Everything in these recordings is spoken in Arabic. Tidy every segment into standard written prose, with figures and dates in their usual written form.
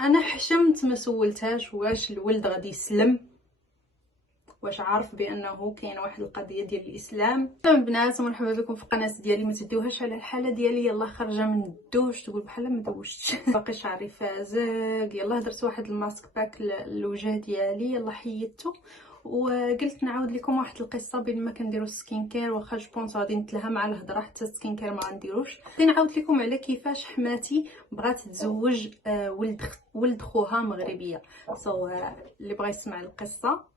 انا حشمت ما سولتهاش واش الولد غادي يسلم، واش عارف بانه كاين واحد القضيه ديال الاسلام. البنات مرحبا بكم في القناه ديالي. ما تديوهاش على الحاله ديالي، يلا خارجه من الدوش تقول بحال ما دوشتش باقي شعري فازق. يلا درت واحد الماسك باك للوجه ديالي، يلا حيدته وقلت نعاود لكم واحد القصه بين ما كنديروا السكين كير. واخا جوبونس غادي نتلها مع الهضره حتى السكين كير ما غنديروش. غادي نعاود لكم على كيفاش حماتي بغات تزوج ولد خوها مغربيه. اللي بغى يسمع القصه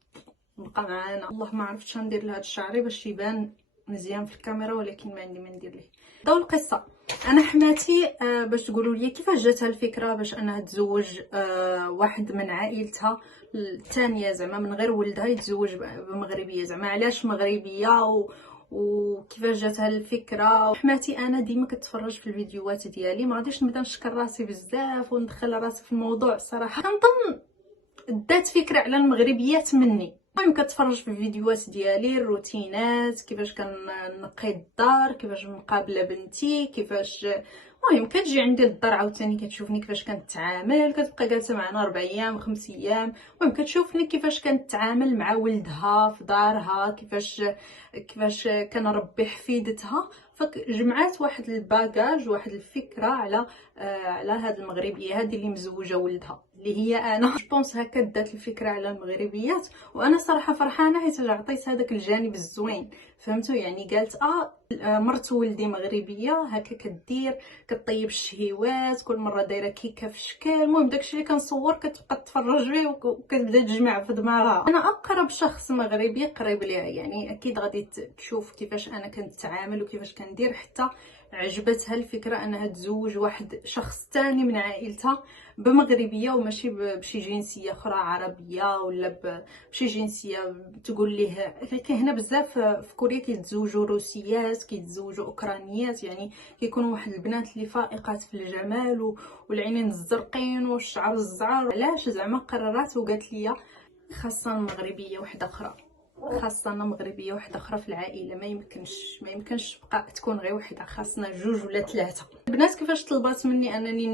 بقى معانا. والله ما عرفتش ندير لهاد شعري باش يبان مزيان في الكاميرا، ولكن ما عندي ما ندير ليه. ضو القصه، انا حماتي باش تقولوا لي كيفاش جاتها الفكره باش انها تزوج واحد من عائلتها الثانيه، زعما من غير ولدها يتزوج بمغربيه. زعما علاش مغربيه وكيفاش جاتها الفكره. حماتي انا ديما كتفرج في الفيديوهات ديالي، ما غاديش نبدا نشكر راسي بزاف وندخل راسي في الموضوع. الصراحه كنظن دات فكره على المغربيات مني. المهم كتفرج في الفيديوهات ديالي، الروتينات، كيفاش كنقي الدار، كيفاش مقابله بنتي، كيفاش المهم كتجي عندي للدار عاوتاني كتشوفني كيفاش كنتعامل. كتبقى جالسه معنا 4 ايام 5 ايام، المهم كتشوفني كيفاش كنتعامل مع ولدها في دارها، كيفاش كنربي حفيدتها. فجمعات واحد الباجاج، واحد الفكره على هاد المغربيه هذه اللي مزوجه ولدها اللي هي انا. جوبونس هكا دات الفكره على المغربيات، وانا صراحه فرحانه حيت عطيت هذاك الجانب الزوين. فهمتوا يعني؟ قالت مرت ولدي مغربيه هكا كدير، كطيب الشهيوات، كل مره دايره كيكه في شكل. المهم داكشي اللي كنصور كتبقى تفرج فيه وكتبدا تجمع في دماغها. انا اقرب شخص مغربي قريب ليها، يعني اكيد غادي تشوف كيفاش انا كنتعامل وكيفاش كندير. حتى عجبتها الفكره انها تزوج واحد شخص تاني من عائلتها بمغربيه، وماشي بشي جنسيه اخرى عربيه ولا بشي جنسيه. تقول ليه كاين هنا بزاف في كوريا كيتزوجوا روسيات، كيتزوجوا اوكرانيات، يعني كيكونوا واحد البنات اللي فائقات في الجمال والعينين الزرقين والشعر الزعر. علاش زعما قررات وقالت لي خاصه مغربيه واحده اخرى، خاصنا مغربيه واحده اخرى في العائله. ما يمكنش تبقى تكون غير وحده، خاصنا 2 ولا 3. البنات كيفاش طلبات مني انني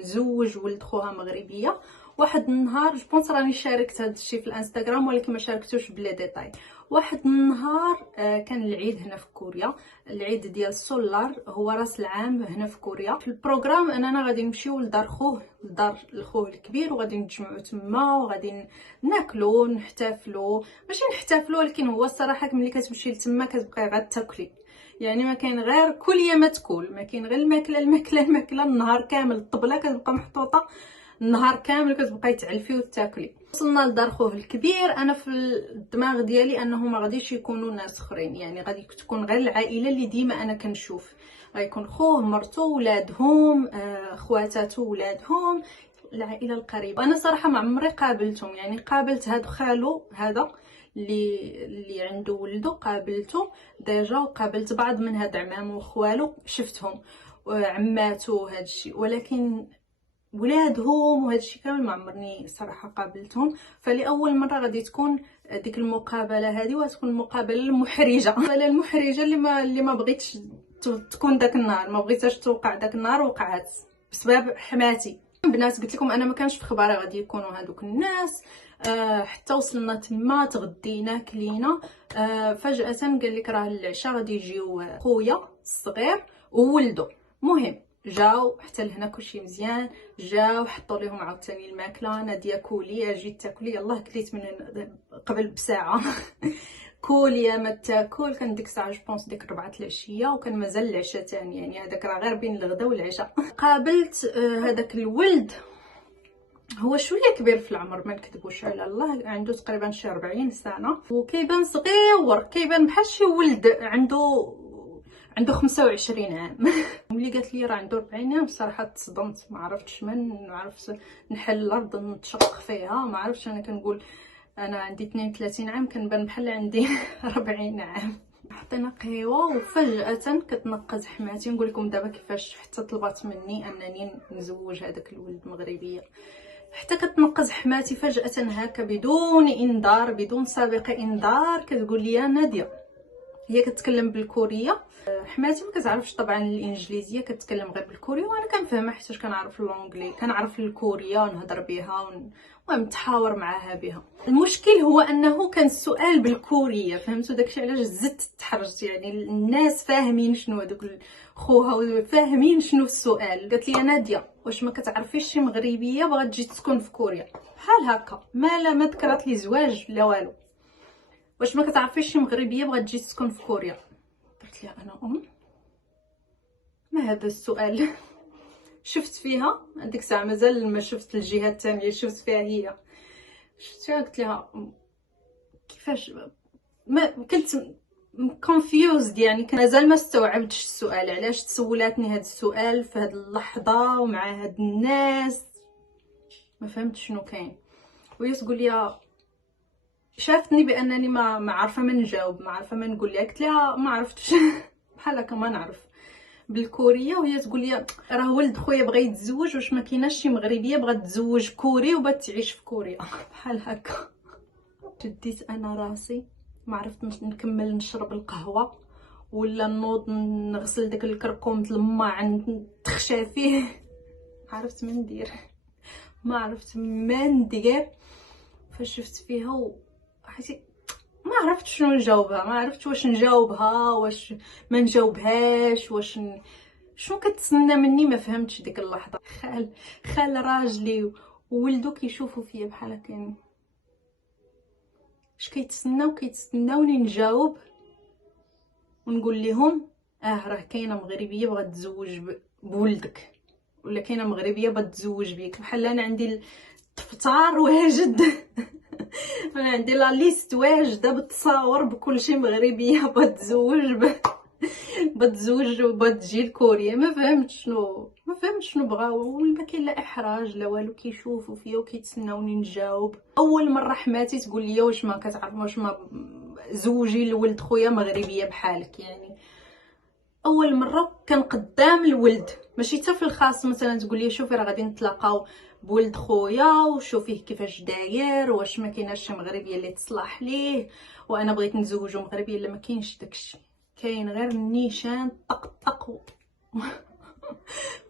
نزوج ولد خوها مغربيه. واحد النهار جوبونس راني شاركت هذا الشيء في الانستغرام، ولكن ما شاركتوش بلا ديتاي. واحد النهار كان العيد هنا في كوريا، العيد ديال السولار، هو راس العام هنا في كوريا. في البروغرام اننا غادي نمشيو لدار خوه، لدار الخوه الكبير، وغادي نتجمعوا تما وغادي ناكلوا نحتفلوا. ماشي نحتفلوا، ولكن هو الصراحه ملي كتمشي لتما كتبقاي غير تاكلي، يعني ما كاين غير كل يا ما تاكل، ما كاين غير الماكله النهار كامل. الطبله كتبقى محطوطه النهار كامل، كتبقاي تعلفي وتاكلي. وصلنا لدار خوه الكبير. انا في الدماغ ديالي انه ما غاديش يكونوا ناس اخرين، يعني غادي تكون غير العائله اللي ديما انا كنشوف. غيكون خوه مرته ولادهم، خواتاتو ولادهم، العائله القريبه. انا صراحه ما عمري قابلتهم، يعني قابلت هذا خالو هذا اللي عنده ولده، قابلته ديجا، وقابلت بعض من هاد عمامو وخوالو شفتهم، عماتو هادشي، ولكن ولادهم وهادشي كامل ما عمرني صراحه قابلتهم. فلاول مره غادي تكون ديك المقابله هذه، وتكون المقابله المحرجه المحرجه اللي ما بغيتش تكون داك النهار، ما بغيتهاش توقع داك النهار، وقعت بسبب حماتي. البنات قلت لكم انا ما كانش في خباري غادي يكونوا هذوك الناس. حتى وصلنا تما، تغدينا كلينا. فجاه قال لك راه العشاء غادي يجيو خويا الصغير وولده. مهم جاو حتى لهنا كلشي مزيان. جاو حطوا لهم عاوتاني الماكله. ناديه كولي، اجي تاكلي. يلاه كليت من قبل بساعه كولي يا ما تاكل. كان ديك الساعه جوبونس ديك 4 العشيه، وكان مازال العشاء تاني، يعني هذاك راه غير بين الغدا والعشاء. قابلت هذاك الولد، هو شويه كبير في العمر ما نكذبوش على الله، عنده تقريبا شي 40 سنه، وكيبان صغير، كيبان بحال شي ولد عنده 25 عام ملي قالت لي راه عنده 40 عام الصراحه تصدمت. ما عرفتش ما عرفت نحل الارض نتشق فيها. ما عرفتش، انا كنقول انا عندي 32 عام، كنبان بحال عندي 40 عام. حطينا قهوه، وفجاه كتنقز حماتي. نقول لكم دابا كيفاش حتى طلبات مني انني نزوج هذاك الولد مغربيه. حتى كتنقز حماتي فجاه هكا بدون انذار، بدون سابق انذار، كتقول لي ناديه هي كتكلم بالكوريه. حماتي ما كتعرفش طبعا الانجليزيه، كتكلم غير بالكوريه، وانا كنفهمها حيت كنعرف اللونجلي، كنعرف الكوريه ونهضر بها المهم نتحاور معاها بها. المشكل هو انه كان السؤال بالكوريه، فهمتوا داكشي علاش زدت تحرجت. يعني الناس فاهمين شنو هذوك خوها، فاهمين شنو السؤال. قالت لي ناديه واش ما كتعرفيش شي مغربيه بغات تجي تسكن في كوريا؟ بحال هكا، ما ذكرت لي زواج لا والو. واش ما كتعرفيش شي مغربيه بغات تجي تسكن في كوريا؟ قلت لها انا ما هذا السؤال؟ شفت فيها هذيك الساعه، مازال ما شفت الجهه الثانيه، شفت فيها هي، شفت فيها قلت لها كيفاش؟ ما كنت كونفيوزد، يعني مازال ما استوعبتش السؤال، علاش تسولاتني هذا السؤال في هذه اللحظه ومع هاد الناس، ما فهمت شنو كاين. وهي تقول لي شافتني بانني ما عارفه ما نجاوب، ما عارفه ما نقول لها. قلت لها ما عرفتش بحال هكا ما نعرف بالكوريه. وهي تقول لي راه ولد خويا بغى يتزوج، واش ما كايناش شي مغربيه بغات تزوج كوري وبغات تعيش في كوريا؟ بحال هكا. شديت انا راسي، ما عرفت نكمل نشرب القهوه ولا نوض نغسل داك الكركوم الماء نتخشى فيه. عرفت ما ندير، ما عرفت ما ندير. فاش شفت فيها حسيت ما عرفت شنو نجاوبها، ما عرفت واش نجاوبها واش ما نجاوبهاش، شنو كتسنى مني، ما فهمتش ديك اللحظه. خال راجلي وولدو كيشوفوا فيا بحال هكا، يعني اش كيتسناوني نجاوب ونقول لهم راه كاينه مغربيه بغات تزوج بولدك، ولا كاينه مغربيه بغات تزوج بيك. بحال انا عندي الدفتر واجد انا عندي لا ليست واجده بالتصاور بكل شيء مغربيه بغات تزوج وبغات تجي لكوريا. ما فهمتش شنو بغاو، ولا كاين لا احراج لا والو، كيشوفوا فيا وكيتسناوني نجاوب. اول مره حماتي تقول لي واش ما كتعرف، واش ما زوجي لولد خويا مغربيه بحالك. يعني اول مره كان قدام الولد، ماشي حتى في الخاص. مثلا تقول لي شوفي راه غادي نتلاقاو بولد خويا وشوفيه كيفاش داير، واش ما كايناش شي مغربيه اللي تصلح ليه، وانا بغيت نزوجو مغربيه. لا ما كاينش داكشي، كاين غير النيشان طق طق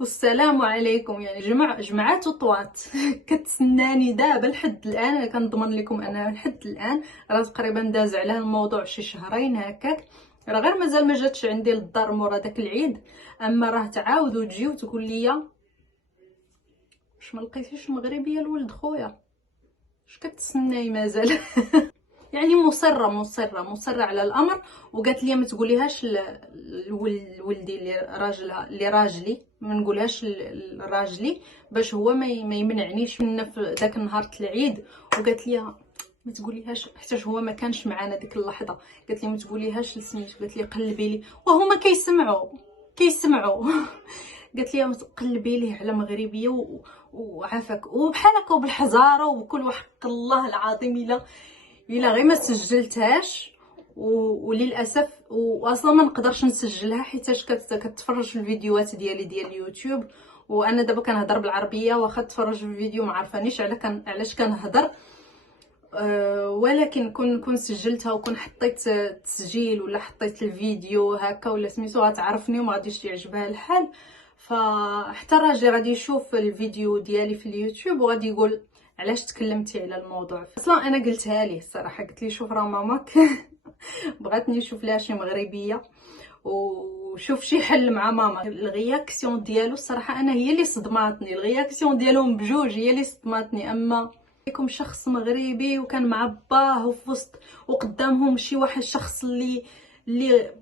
والسلام عليكم. يعني جمعات وطوات كتسناني دابا لحد الان. انا كنضمن لكم انا لحد الان راه تقريبا داز على الموضوع شي شهرين هكاك، راه غير مازال ما جاتش عندي للدار مورا داك العيد. اما راه تعاودوا تجيو تقول لي واش ما لقيتيش مغربيه لولد خويا، اش كتسناي مازال؟ يعني مصره على الامر. وقالت لي ما تقوليهاش لولدي اللي راجلي، ما نقولهاش لراجلي باش هو ما يمنعنيش منا في داك النهار العيد. وقالت لي ما تقوليهاش حتى هو ما كانش معانا ديك اللحظه. قالت لي ما تقوليهاش لسميتو، قالت لي قلبي لي وهما كيسمعوا قالت لي قلبي ليه على مغربيه وعافاك وبحال هكا وبالحزاره وبكل وحق الله العظيم الا غير ما سجلتهاش. وللاسف واصلا ما نقدرش نسجلها حيتاش كتفرج في الفيديوهات ديال اليوتيوب، وانا دابا كنهضر بالعربيه واخا تفرج في الفيديو ما عرفانيش علاش كنهضر. ولكن كون سجلتها وكون حطيت تسجيل ولا حطيت الفيديو هكا ولا سميتو غتعرفني وما غاديش يعجبها الحال. فحتى الراجل غادي يشوف الفيديو ديالي في اليوتيوب وغادي يقول علاش تكلمتي على الموضوع. اصلا انا قلتها ليه الصراحه، قلت لي شوف راه ماماك بغاتني نشوف لها شي مغربيه وشوف شي حل مع ماما. الرياكسيون ديالو الصراحه انا هي اللي صدماتني، الرياكسيون ديالهم بجوج هي اللي صدماتني. اما يكون شخص مغربي وكان مع باه وفي وسط وقدامهم شي واحد شخص اللي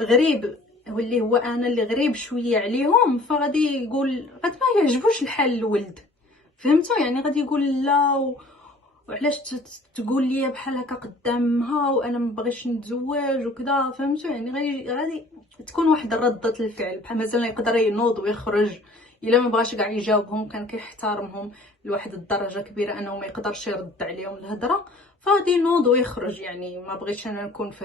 غريب، واللي هو انا اللي غريب شويه عليهم، فغادي يقول غادي ما يعجبوش الحال الولد، فهمتوا؟ يعني غادي يقول لا وعلاش تقول لي بحال هكا قدامها وانا ما بغيتش نتزوج وكذا، فهمتوا؟ يعني غادي تكون واحد ردة الفعل. بحال مثلا يقدر ينوض ويخرج الا ما بغاش كاع يجاوبهم، كان كيحترمهم لواحد الدرجه كبيره انه ما يقدرش يرد عليهم الهضره، فغادي ينوض ويخرج. يعني ما بغيتش انا نكون في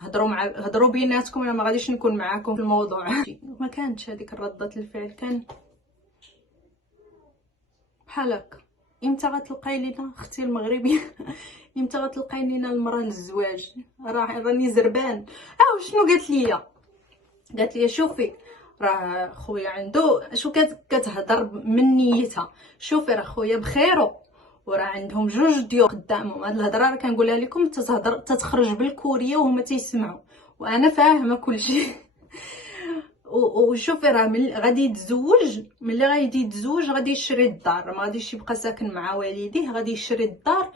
هذا هضروا بيناتكم، انا ما غاديش نكون معاكم في الموضوع. ما كانتش هذيك ردة الفعل، كان بحال هكا امتى غتلقاي لينا اختي المغربيه امتى غتلقاي لينا المراه للزواج؟ راني زربان. شنو قالت لي شوفي راه خويا عنده شو كتهضر من نيتها. شوفي راه خويا بخيرو وراه عندهم جوج ديور قدامهم. هاد الهضره راه كنقولها لكم تتخرج بالكوريه وهما تيسمعوا وانا فاهمه كلشي وشوفي راه غادي يتزوج، ملي غادي يتزوج غادي يشري الدار، ما غاديش يبقى ساكن مع والديه، غادي يشري الدار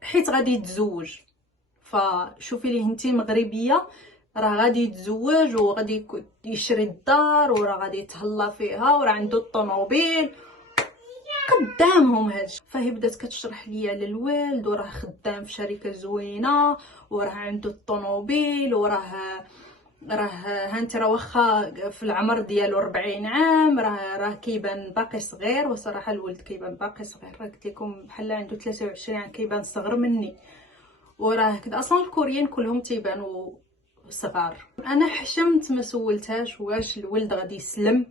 حيت غادي يتزوج. فشوفي ليه انتي مغربيه راه غادي يتزوج وغادي يشري الدار وراه غادي يتهلا فيها وراه عنده الطوموبيل قدامهم هادشي. فهي بدات كتشرح ليا على الوالد وراه خدام في شركه زوينه وراه عنده الطوموبيل وراه هانت راه واخا في العمر ديالو 40 عام راه كيبان باقي صغير. وصراحه الولد كيبان باقي صغير، راه قلت لكم بحال عنده 23 عام، كيبان صغر مني. وراه كدا اصلا الكوريين كلهم تيبانوا صغار. انا حشمت ما سولتهاش واش الولد غادي يسلم،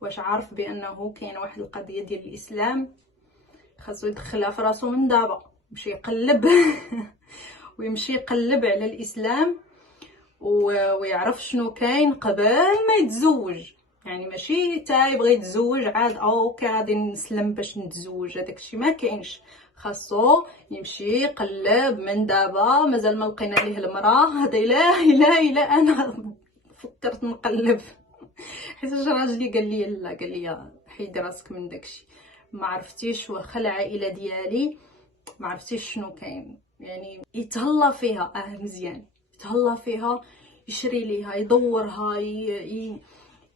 واش عارف بانه كاين واحد القضيه ديال الاسلام خاصو يدخلها في راسو من دابا، يمشي يقلب ويمشي يقلب على الاسلام ويعرف شنو كاين قبل ما يتزوج. يعني ماشي تا يبغي يتزوج عاد اوكي غادي نسلم باش نتزوج، هذاك الشيء ما كاينش. خاصو يمشي يقلب من دابا، مازال ما لقينا ليه المراه. هذا الا انا فكرت نقلب حيت راجلي قال لي حيدي راسك من داكشي، ما عرفتيش واخا العائله ديالي ما عرفتيش شنو كاين. يعني يتهلا فيها مزيان، يتهلا فيها، يشري ليها، يدورها،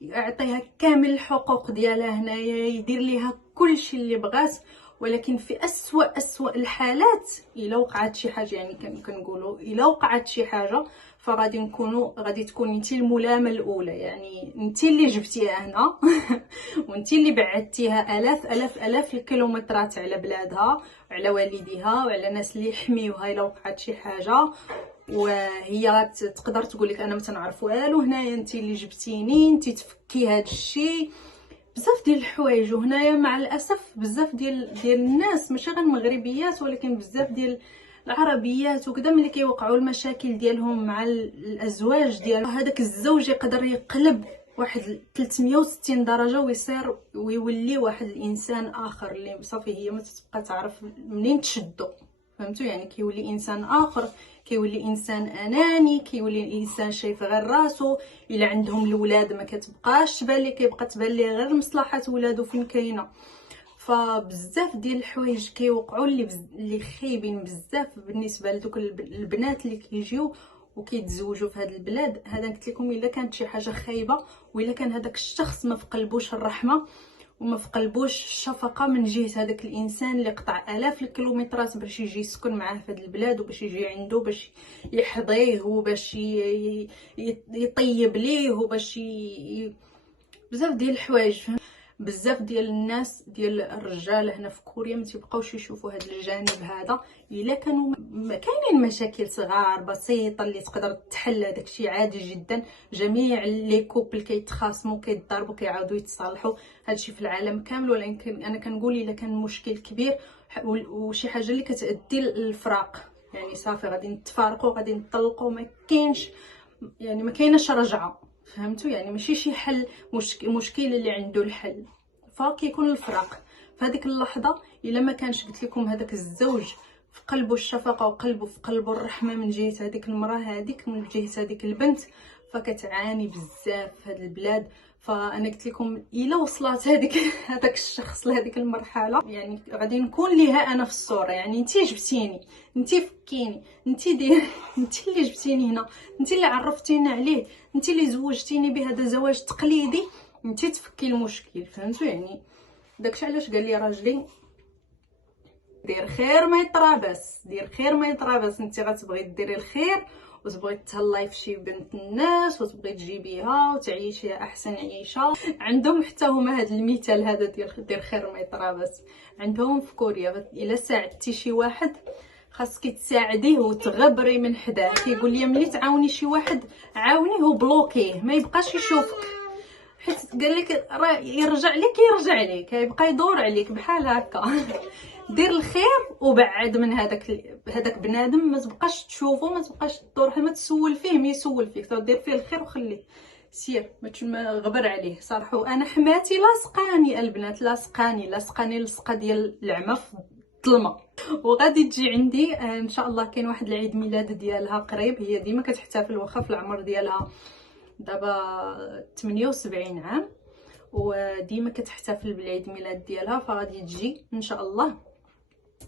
يعطيها كامل الحقوق ديالها هنايا، يدير ليها كلشي اللي بغات. ولكن في اسوأ الحالات الا وقعت شي حاجه، يعني كنقولوا الا وقعت شي حاجه غادي تكون انت الملامه الاولى. يعني انت اللي جبتيها هنا وانت اللي بعدتيها الاف الكيلومترات على بلادها وعلى والديها وعلى ناس اللي يحميوها الا وقعت شي حاجه. وهي تقدر تقول لك انا ما تنعرف والو، هنايا انت اللي جبتيني، انت تفكي هذا الشيء. بزاف ديال الحوايج. وهنايا مع الاسف بزاف ديال الناس ماشي غير المغربيات ولكن بزاف ديال العربيات وكذا ملي كيوقعوا المشاكل ديالهم مع الازواج ديال هذاك الزوج يقدر يقلب واحد 360 درجه ويصير ويولي واحد الانسان اخر اللي صافي هي ما تتبقى تعرف منين تشدو. فهمتوا؟ يعني كيولي انسان اخر، كيولي انسان اناني، كيولي انسان شايف غير راسو. الا عندهم الاولاد ما كتبقاش تبان ليه، كيبقى تبان ليه غير مصلحه ولادو فين كاينه. فبزاف ديال الحوايج كيوقعوا اللي خايبين بزاف بالنسبه لدوك البنات اللي كيجيو وكيتزوجوا في هذه البلاد. هذا قلت لكم الا كانت شي حاجه خايبه والا كان هذاك الشخص ما في قلبوش الرحمه وما في قلبوش الشفقه من جهه هذاك الانسان اللي قطع الاف الكيلومترات باش يجي يسكن معاه في هذه البلاد وباش يجي عنده باش يحظيه وباش يطيب ليه وباش بزاف ديال الحوايج. بزاف ديال الناس ديال الرجال هنا في كوريا ما تيبقاوش يشوفوا هذا الجانب هذا. الا كانوا كاينين مشاكل صغار بسيطه اللي تقدر تحل، هذاك الشيء عادي جدا. جميع لي كوبل كيتخاصموا كيتضاربوا كيعاودوا يتصالحوا، هذا الشيء في العالم كامل. ولكن انا كنقول الا كان مشكل كبير وشي حاجه اللي كتؤدي للفراق، يعني صافي غادي نتفارقوا غادي نطلقوا، ما كاينش يعني ما كايناش رجعه. فهمتوا؟ يعني ماشي شي حل مشكل اللي عنده الحل، فكيكون الفراق. في هذيك اللحظه الا ما كانش قلت لكم هذاك الزوج في قلبه الشفقه وقلبه في قلبه الرحمه من جهه هذيك المراه هذيك من جهه هذيك البنت، فكتعاني بزاف في هذه البلاد. فانا قلت لكم الا وصلت هذاك الشخص لهذيك المرحله، يعني غادي نكون ليها انا في الصوره. يعني انتي جبتيني، انتي فكيني، انتي انتي اللي جبتيني هنا، انتي اللي عرفتيني عليه، انتي اللي زوجتيني بهذا زواج تقليدي، انتي تفكي المشكل. فهمتوا؟ يعني داكشي علاش قال لي راجلي دير خير ما يطرابس، دير خير ما يطرابس. انتي غتبغي ديري الخير وتبغي تهلاي في شي بنت الناس وتبغي تجيبيها وتعيشيها احسن عيشه. عندهم حتى هما هذا المثال هذا دير خير ما يطرابس عندهم في كوريا. الا ساعدتي شي واحد خاصك تساعديه وتغبري من حداه. كيقول لي ملي تعاوني شي واحد عاونيه وبلوكيه، ما يبقاش يشوفك، حيت قال لك راه يرجع لك يبقى يدور عليك بحال هكا. دير الخير وبعد من هذاك بنادم، ما تبقاش تشوفو، ما تبقاش تدور، ما تسول فيه، ما يسول فيك، دير فيه الخير وخليه سير، ما غبر عليه صراحه. وانا حماتي لاصقاني البنات، لاصقاني لصقه ديال العمى في الظلمه. وغادي تجي عندي ان شاء الله. كاين واحد العيد ميلاد ديالها قريب، هي ديما كتحتفل واخا في العمر ديالها دابا 78 عام، وديما كتحتفل بالعيد ميلاد ديالها، فغادي تجي ان شاء الله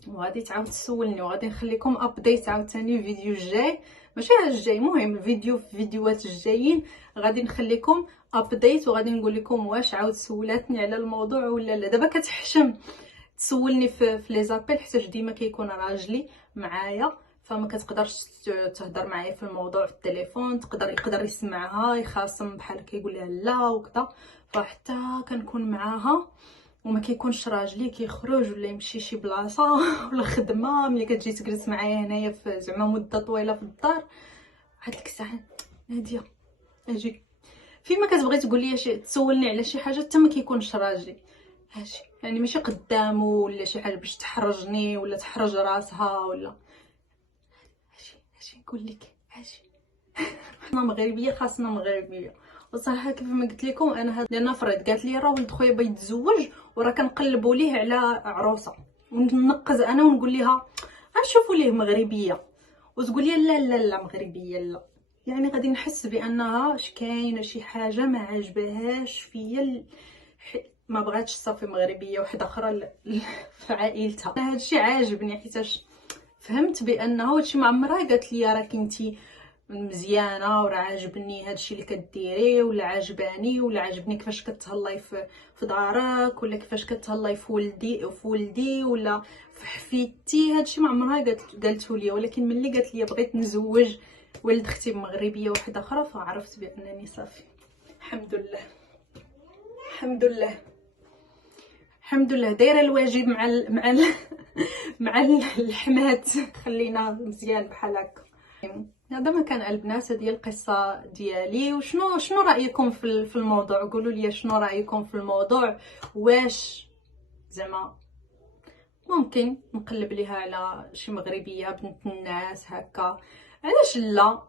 وغادي تعاود تسولني، وغادي نخليكم ابديت عاوتاني الفيديو الجاي، ماشي الجاي، المهم الفيديو في الفيديوهات الجايين غادي نخليكم ابديت، وغادي نقول لكم واش عاود سولاتني على الموضوع ولا لا. دابا كتحشم تسولني في لي زابيل حيت ديما كيكون راجلي معايا، فما كتقدرش تهضر معايا في الموضوع في التليفون، يقدر يسمعها يخاصم بحال كيقول لها لا وكذا، فحتى كنكون معاها وما كيكونش راجلي كيخرج ولا يمشي شي بلاصه ولا خدمه، ملي كتجي تجلس معايا هنايا في زعما مده طويله في الدار، هاد ديك الساعه ناديه اجي فيما كتبغي تقول لي تسولني على شي حاجه حتى ما كيكونش راجلي، اجي يعني ماشي قدامه ولا شي حاجه باش تحرجني ولا تحرج راسها ولا اجي نقول لك اجي. حنا مغربيه خاصنا مغربيه. وصراحه كيف ما قلت لكم انا هاد لان فرض قالت لي راه ولد خويا بغى يتزوج وراه كنقلبوا ليه على عروسه، وننقز انا ونقول لها غنشوفوا ليه مغربيه، وتقول لي لا لا لا مغربيه لا، يعني غادي نحس بانها كاينه شي حاجه ما عجبهاش فيا، ما بغاتش صافي مغربيه واحده اخرى في عائلتها. هذا الشيء عاجبني حيتاش فهمت بانه هادشي ما عمرها قالت لي راه كنتي مزيانه وراه عاجبني هادشي اللي كديري، ولا عجباني، ولا عجبني كيفاش كتهلاي في دارك، ولا كيفاش كتهلاي في ولدي ولا في حفيدتي. هادشي ما عمرها قالته لي، ولكن ملي قالت لي بغيت نزوج ولد اختي مغربيه واحده اخرى، فعرفت بانني صافي الحمد لله الحمد لله الحمد لله دايره الواجب مع الحمات، خلينا مزيان بحال هكا. هذا ما كان البنات، هذه القصه ديالي. وشنو رايكم في الموضوع؟ قولوا لي شنو رايكم في الموضوع، واش زعما ممكن نقلب ليها على شي مغربيه بنت الناس هكا، علاش لا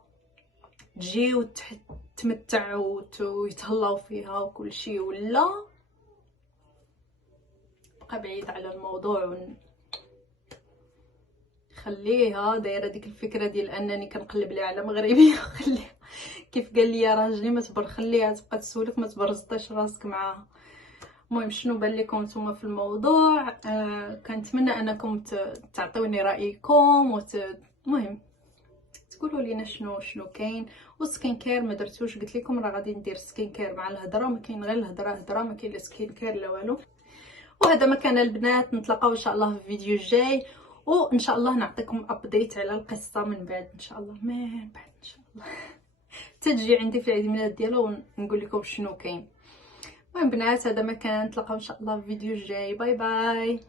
تجي وتمتع ويتهلاو فيها وكل شيء، ولا بقى بعيد على الموضوع خليها دايره ديك الفكره ديال انني كنقلب ليها على مغربيه. خليها كيف قال لي راجلي ما تبر، خليها تبقى تسولك، ما تبرزطيش راسك معاها. المهم شنو بان لكم نتوما في الموضوع؟ كنتمنى انكم تعطيوني رايكم المهم تقولوا لينا شنو كاين. والسكين كير ما درتوش، قلت لكم راه غادي ندير سكين كير مع الهضره، ما كاين غير الهضره ما كاين لا سكين كير لا والو. وهذا ما كان البنات، نتلاقاو ان شاء الله في الفيديو الجاي، وان شاء الله نعطيكم ابديت على القصه من بعد ان شاء الله، من بعد ان شاء الله تجي عندي في العيد ميلاد ديالها ونقول لكم شنو كاين. المهم بنات هذا ما كان، نتلاقاو ان شاء الله في الفيديو الجاي، باي باي.